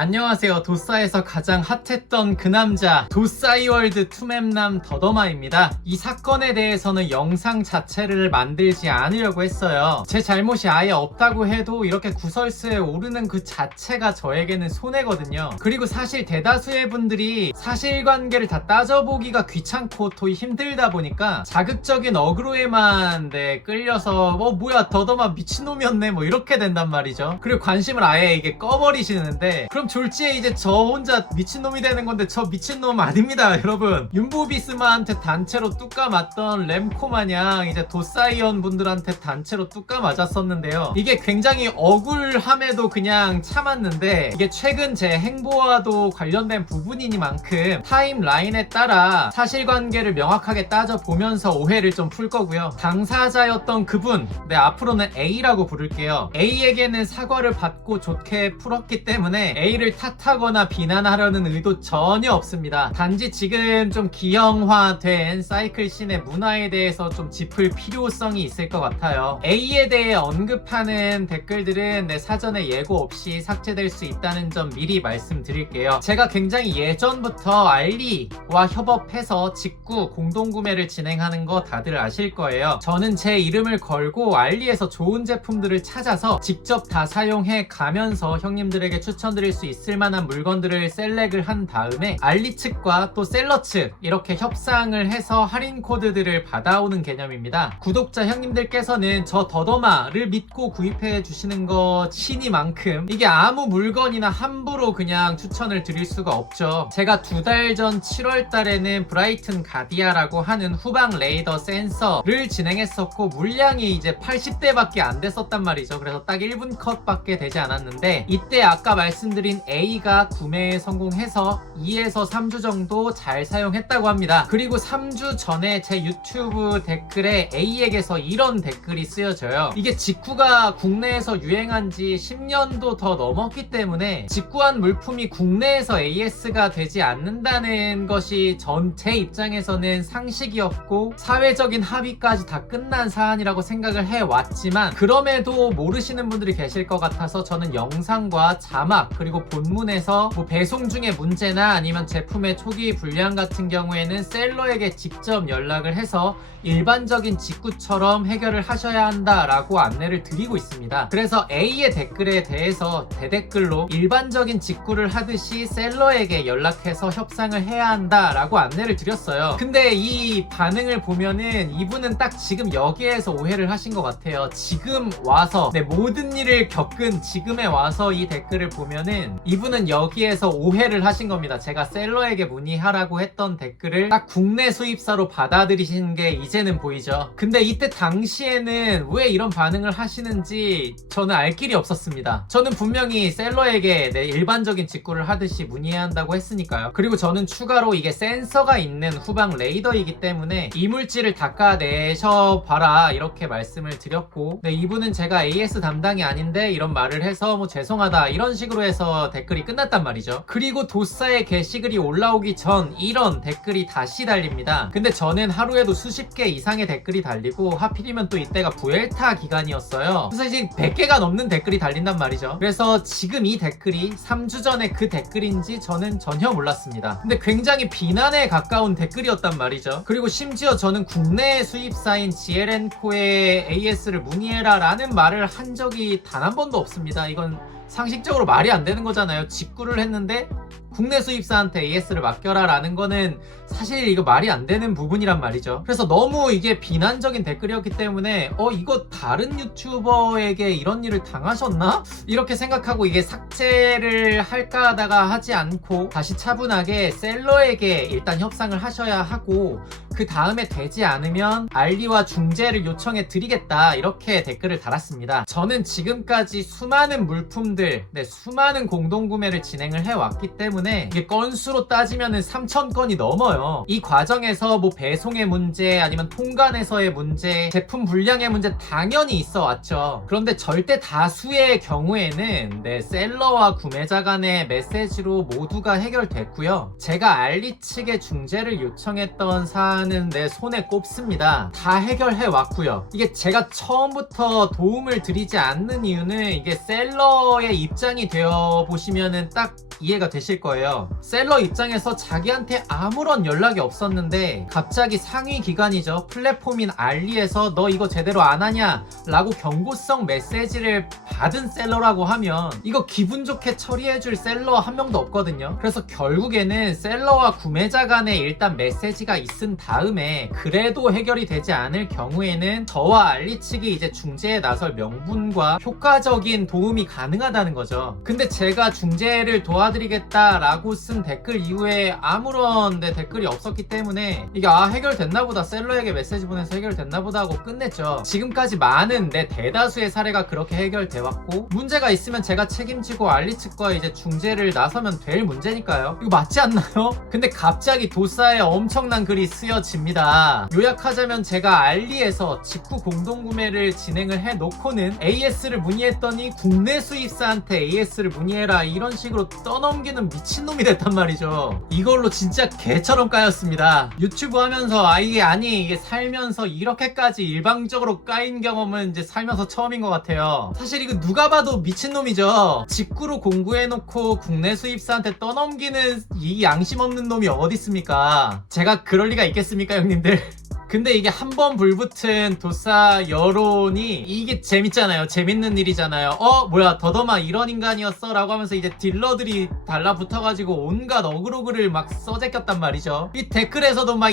안녕하세요. 도싸에서 가장 핫했던 그 남자 도싸이월드 투맵남 더더마입니다. 이 사건에 대해서는 영상 자체를 만들지 않으려고 했어요. 제 잘못이 아예 없다고 해도 이렇게 구설수에 오르는 그 자체가 저에게는 손해거든요. 그리고 사실 대다수의 분들이 사실관계를 다 따져보기가 귀찮고 또 힘들다 보니까 자극적인 어그로에만 끌려서 뭐야 더더마 미친놈이었네 뭐 이렇게 된단 말이죠. 그리고 관심을 아예 이게 꺼버리시는데 그럼 졸지에 이제 저 혼자 미친놈이 되는 건데 저 미친놈 아닙니다 여러분. 윤보비스마한테 단체로 뚜까 맞던 램코 마냥 이제 도사이언 분들한테 단체로 뚜까 맞았었는데요. 이게 굉장히 억울함에도 그냥 참았는데 이게 최근 제 행보와도 관련된 부분이니만큼 타임라인에 따라 사실관계를 명확하게 따져보면서 오해를 좀 풀 거고요. 당사자였던 그분, 앞으로는 A라고 부를게요. A에게는 사과를 받고 좋게 풀었기 때문에 A를 탓하거나 비난하려는 의도 전혀 없습니다. 단지 지금 좀 기형화된 사이클씬의 문화에 대해서 좀 짚을 필요성이 있을 것 같아요. A에 대해 언급하는 댓글들은 사전에 예고 없이 삭제될 수 있다는 점 미리 말씀드릴게요. 제가 굉장히 예전부터 알리와 협업해서 직구 공동구매를 진행하는 거 다들 아실 거예요. 저는 제 이름을 걸고 알리에서 좋은 제품들을 찾아서 직접 다 사용해 가면서 형님들에게 추천드릴 수 있을 만한 물건들을 셀렉을 한 다음에 알리 측과 또 셀러 측 이렇게 협상을 해서 할인 코드들을 받아오는 개념입니다. 구독자 형님들께서는 저 더더마를 믿고 구입해 주시는 것이니만큼 이게 아무 물건이나 함부로 그냥 추천을 드릴 수가 없죠. 제가 2달 전 7월 달에는 브라이튼 가디아라고 하는 후방 레이더 센서를 진행했었고 물량이 이제 80대밖에 안 됐었단 말이죠. 그래서 딱 1분 컷밖에 되지 않았는데 이때 아까 말씀드린 A가 구매에 성공해서 2에서 3주 정도 잘 사용했다고 합니다. 그리고 3주 전에 제 유튜브 댓글에 A에게서 이런 댓글이 쓰여져요. 이게 직구가 국내에서 유행한 지 10년도 더 넘었기 때문에 직구한 물품이 국내에서 AS가 되지 않는다는 것이 제 입장에서는 상식이었고 사회적인 합의까지 다 끝난 사안이라고 생각을 해왔지만 그럼에도 모르시는 분들이 계실 것 같아서 저는 영상과 자막 그리고 본문에서 배송 중에 문제나 아니면 제품의 초기 불량 같은 경우에는 셀러에게 직접 연락을 해서 일반적인 직구처럼 해결을 하셔야 한다라고 안내를 드리고 있습니다. 그래서 A의 댓글에 대해서 대댓글로 일반적인 직구를 하듯이 셀러에게 연락해서 협상을 해야 한다라고 안내를 드렸어요. 근데 이 반응을 보면은 이분은 딱 지금 여기에서 오해를 하신 것 같아요. 지금 와서 모든 일을 겪은 지금에 와서 이 댓글을 보면은 이분은 여기에서 오해를 하신 겁니다. 제가 셀러에게 문의하라고 했던 댓글을 딱 국내 수입사로 받아들이신 게 이제는 보이죠. 근데 이때 당시에는 왜 이런 반응을 하시는지 저는 알 길이 없었습니다. 저는 분명히 셀러에게 일반적인 직구를 하듯이 문의해야 한다고 했으니까요. 그리고 저는 추가로 이게 센서가 있는 후방 레이더이기 때문에 이물질을 닦아내셔 봐라 이렇게 말씀을 드렸고 이분은 제가 AS 담당이 아닌데 이런 말을 해서 죄송하다 이런 식으로 해서 댓글이 끝났단 말이죠. 그리고 도싸의 게시글이 올라오기 전 이런 댓글이 다시 달립니다. 근데 저는 하루에도 수십 개 이상의 댓글이 달리고 하필이면 또 이때가 부엘타 기간이었어요. 그래서 이제 100개가 넘는 댓글이 달린단 말이죠. 그래서 지금 이 댓글이 3주 전에 그 댓글인지 저는 전혀 몰랐습니다. 근데 굉장히 비난에 가까운 댓글이었단 말이죠. 그리고 심지어 저는 국내 수입사인 GLN코의 AS를 문의해라 라는 말을 한 적이 단 한 번도 없습니다. 이건 상식적으로 말이 안 되는 거잖아요. 직구를 했는데 국내 수입사한테 AS를 맡겨라 라는 거는 사실 이거 말이 안 되는 부분이란 말이죠. 그래서 너무 이게 비난적인 댓글이었기 때문에 이거 다른 유튜버에게 이런 일을 당하셨나? 이렇게 생각하고 이게 삭제를 할까 하다가 하지 않고 다시 차분하게 셀러에게 일단 협상을 하셔야 하고 그 다음에 되지 않으면 알리와 중재를 요청해 드리겠다 이렇게 댓글을 달았습니다. 저는 지금까지 수많은 물품들 수많은 공동구매를 진행을 해왔기 때문에 이게 건수로 따지면 3,000건이 넘어요. 이 과정에서 배송의 문제 아니면 통관에서의 문제 제품 불량의 문제 당연히 있어 왔죠. 그런데 절대 다수의 경우에는 셀러와 구매자 간의 메시지로 모두가 해결됐고요. 제가 알리 측에 중재를 요청했던 사안은 내 손에 꼽습니다. 다 해결해 왔고요. 이게 제가 처음부터 도움을 드리지 않는 이유는 이게 셀러의 입장이 되어 보시면은 딱 이해가 되실 거예요. 셀러 입장에서 자기한테 아무런 연락이 없었는데 갑자기 상위 기관이죠, 플랫폼인 알리에서 너 이거 제대로 안 하냐 라고 경고성 메시지를 받은 셀러라고 하면 이거 기분 좋게 처리해줄 셀러 한 명도 없거든요. 그래서 결국에는 셀러와 구매자 간에 일단 메시지가 있은 다음에 그래도 해결이 되지 않을 경우에는 저와 알리 측이 이제 중재에 나설 명분과 효과적인 도움이 가능하다는 거죠. 근데 제가 중재를 도와드리겠다라고 쓴 댓글 이후에 아무런 댓글이 없었기 때문에 이게 해결됐나 보다, 셀러에게 메시지 보내서 해결됐나 보다 하고 끝냈죠. 지금까지 많은 대다수의 사례가 그렇게 해결돼 왔고, 문제가 있으면 제가 책임지고 알리 측과 이제 중재를 나서면 될 문제니까요. 이거 맞지 않나요? 근데 갑자기 도사에 엄청난 글이 쓰여집니다. 요약하자면 제가 알리에서 직구 공동구매를 진행을 해놓고는 AS를 문의했더니 국내 수입사한테 AS를 문의해라 이런 식으로 떠넘기는 미친놈이 됐단 말이죠. 이걸로 진짜 개처럼 까였습니다. 유튜브 하면서 이게 살면서 이렇게까지 일방적으로 까인 경험은 이제 살면서 처음인 것 같아요. 사실 이거 누가 봐도 미친놈이죠. 직구로 공구해놓고 국내 수입사한테 떠넘기는 이 양심 없는 놈이 어디 있습니까? 제가 그럴 리가 있겠습니까, 형님들? 근데 이게 한 번 불붙은 도사 여론이 이게 재밌잖아요. 재밌는 일이잖아요. 뭐야, 더더마 이런 인간이었어 라고 하면서 이제 딜러들이 달라붙어가지고 온갖 어그로글을 막 써제꼈단 말이죠. 이 댓글에서도 막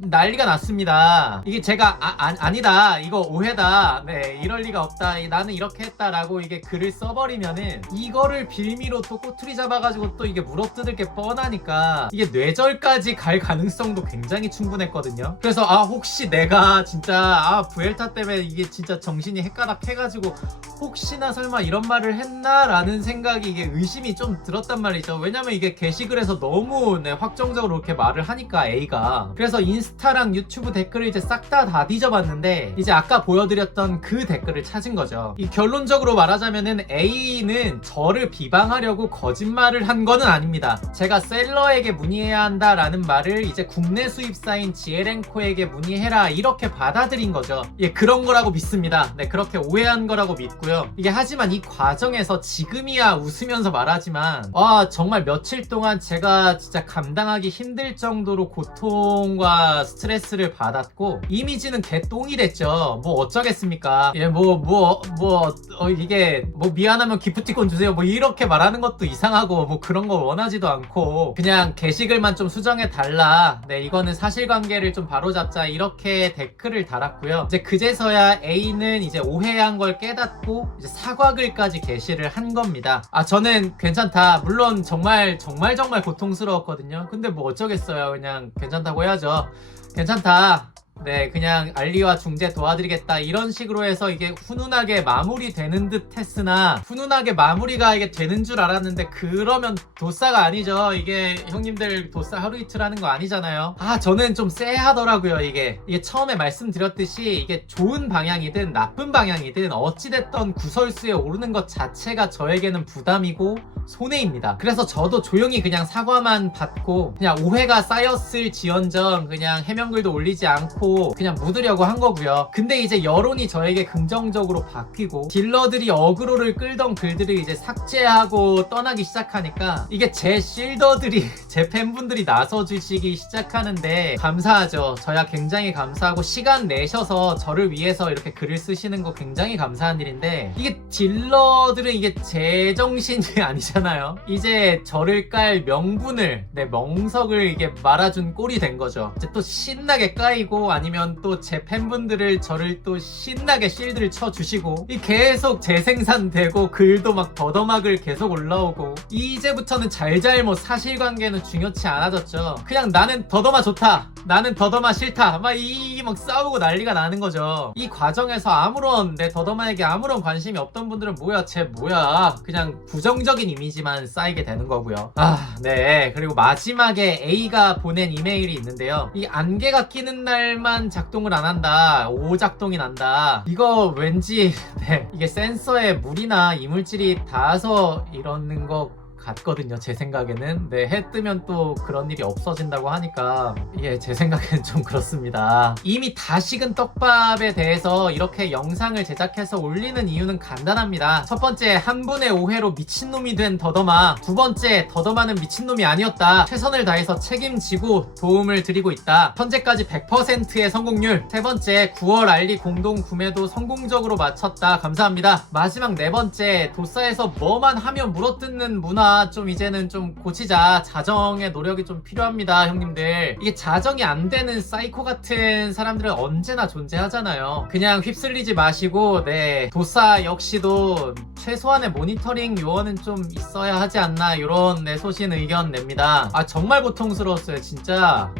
난리가 났습니다. 이게 제가 아니다, 이거 오해다, 네, 이럴 리가 없다, 나는 이렇게 했다 라고 이게 글을 써버리면은 이거를 빌미로 또 꼬투리 잡아가지고 또 이게 물어뜯을 게 뻔하니까 이게 뇌절까지 갈 가능성도 굉장히 충분했거든요. 그래서 혹시 내가 진짜 부엘타 때문에 이게 진짜 정신이 헷가닥 해가지고 혹시나 설마 이런 말을 했나 라는 생각이, 이게 의심이 좀 들었단 말이죠. 왜냐면 이게 게시글에서 너무 확정적으로 이렇게 말을 하니까 A가. 그래서 인스타랑 유튜브 댓글을 이제 싹 다 뒤져봤는데 이제 아까 보여드렸던 그 댓글을 찾은 거죠. 이 결론적으로 말하자면은 A는 저를 비방하려고 거짓말을 한 거는 아닙니다. 제가 셀러에게 문의해야 한다라는 말을 이제 국내 수입사인 지에렌코에게 문의해라 이렇게 받아들인 거죠. 예, 그런 거라고 믿습니다. 네, 그렇게 오해한 거라고 믿고요. 이게 하지만 이 과정에서 지금이야 웃으면서 말하지만 정말 며칠 동안 제가 진짜 감당하기 힘들 정도로 고통과 스트레스를 받았고 이미지는 개똥이 됐죠. 뭐 어쩌겠습니까? 예, 이게 미안하면 기프티콘 주세요 뭐 이렇게 말하는 것도 이상하고 뭐 그런 거 원하지도 않고 그냥 게시글만 좀 수정해 달라, 네, 이거는 사실관계를 좀 바로잡자 이렇게 댓글을 달았고요. 이제 그제서야 A는 이제 오해한 걸 깨닫고 이제 사과글까지 게시를 한 겁니다. 저는 괜찮다, 물론 정말 고통스러웠거든요. 근데 뭐 어쩌겠어요. 그냥 괜찮다고 해야죠. 괜찮다, 네, 그냥 알리와 중재 도와드리겠다 이런 식으로 해서 이게 훈훈하게 마무리되는 듯 했으나 훈훈하게 마무리가 이게 되는 줄 알았는데 그러면 도사가 아니죠. 이게 형님들 도사 하루 이틀 하는 거 아니잖아요. 저는 좀 쎄하더라고요. 이게 처음에 말씀드렸듯이 이게 좋은 방향이든 나쁜 방향이든 어찌됐던 구설수에 오르는 것 자체가 저에게는 부담이고 손해입니다. 그래서 저도 조용히 그냥 사과만 받고 그냥 오해가 쌓였을 지언정 그냥 해명글도 올리지 않고 그냥 묻으려고 한 거고요. 근데 이제 여론이 저에게 긍정적으로 바뀌고 딜러들이 어그로를 끌던 글들을 이제 삭제하고 떠나기 시작하니까 이게 제 실더들이 제 팬분들이 나서주시기 시작하는데 감사하죠. 저야 굉장히 감사하고 시간 내셔서 저를 위해서 이렇게 글을 쓰시는 거 굉장히 감사한 일인데 이게 딜러들은 이게 제정신이 아니잖아요. 이제 저를 깔 명분을, 명석을 이게 말아준 꼴이 된 거죠. 이제 또 신나게 까이고 아니면 또 제 팬분들을 저를 또 신나게 실드를 쳐주시고 계속 재생산되고 글도 막 더더막을 계속 올라오고 이제부터는 잘잘못 사실관계는 중요치 않아졌죠. 그냥 나는 더더마 좋다, 나는 더더마 싫다 막 싸우고 난리가 나는 거죠. 이 과정에서 더더마에게 아무런 관심이 없던 분들은 뭐야 그냥 부정적인 이미지만 쌓이게 되는 거고요. 네, 그리고 마지막에 A가 보낸 이메일이 있는데요. 이 안개가 끼는 날만 작동을 안 한다, 오작동이 난다, 이거 왠지 이게 센서에 물이나 이물질이 닿아서 이러는 것 같거든요. 제 생각에는. 네, 해 뜨면 또 그런 일이 없어진다고 하니까 제 생각에는 좀 그렇습니다. 이미 다 식은 떡밥에 대해서 이렇게 영상을 제작해서 올리는 이유는 간단합니다. 첫 번째, 한 분의 오해로 미친놈이 된 더더마. 두 번째, 더더마는 미친놈이 아니었다. 최선을 다해서 책임지고 도움을 드리고 있다. 현재까지 100%의 성공률. 세 번째, 9월 알리 공동 구매도 성공적으로 마쳤다. 감사합니다. 마지막 네 번째, 도사에서 뭐만 하면 물어뜯는 문화 좀 이제는 좀 고치자. 자정의 노력이 좀 필요합니다, 형님들. 이게 자정이 안 되는 사이코 같은 사람들은 언제나 존재하잖아요. 그냥 휩쓸리지 마시고, 네, 도사 역시도 최소한의 모니터링 요원은 좀 있어야 하지 않나, 이런 소신 의견 냅니다. 정말 고통스러웠어요, 진짜.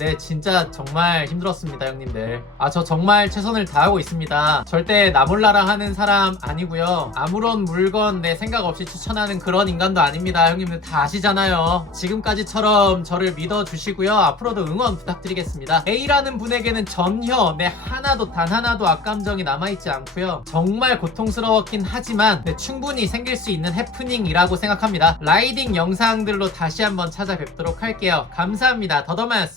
네, 진짜 정말 힘들었습니다, 형님들. 저 정말 최선을 다하고 있습니다. 절대 나 몰라라 하는 사람 아니고요. 아무런 물건 내 생각 없이 추천하는 그런 인간도 아닙니다. 형님들 다 아시잖아요. 지금까지처럼 저를 믿어주시고요. 앞으로도 응원 부탁드리겠습니다. A라는 분에게는 전혀 하나도 단 하나도 악감정이 남아있지 않고요. 정말 고통스러웠긴 하지만 충분히 생길 수 있는 해프닝이라고 생각합니다. 라이딩 영상들로 다시 한번 찾아뵙도록 할게요. 감사합니다. 더더마였습니다.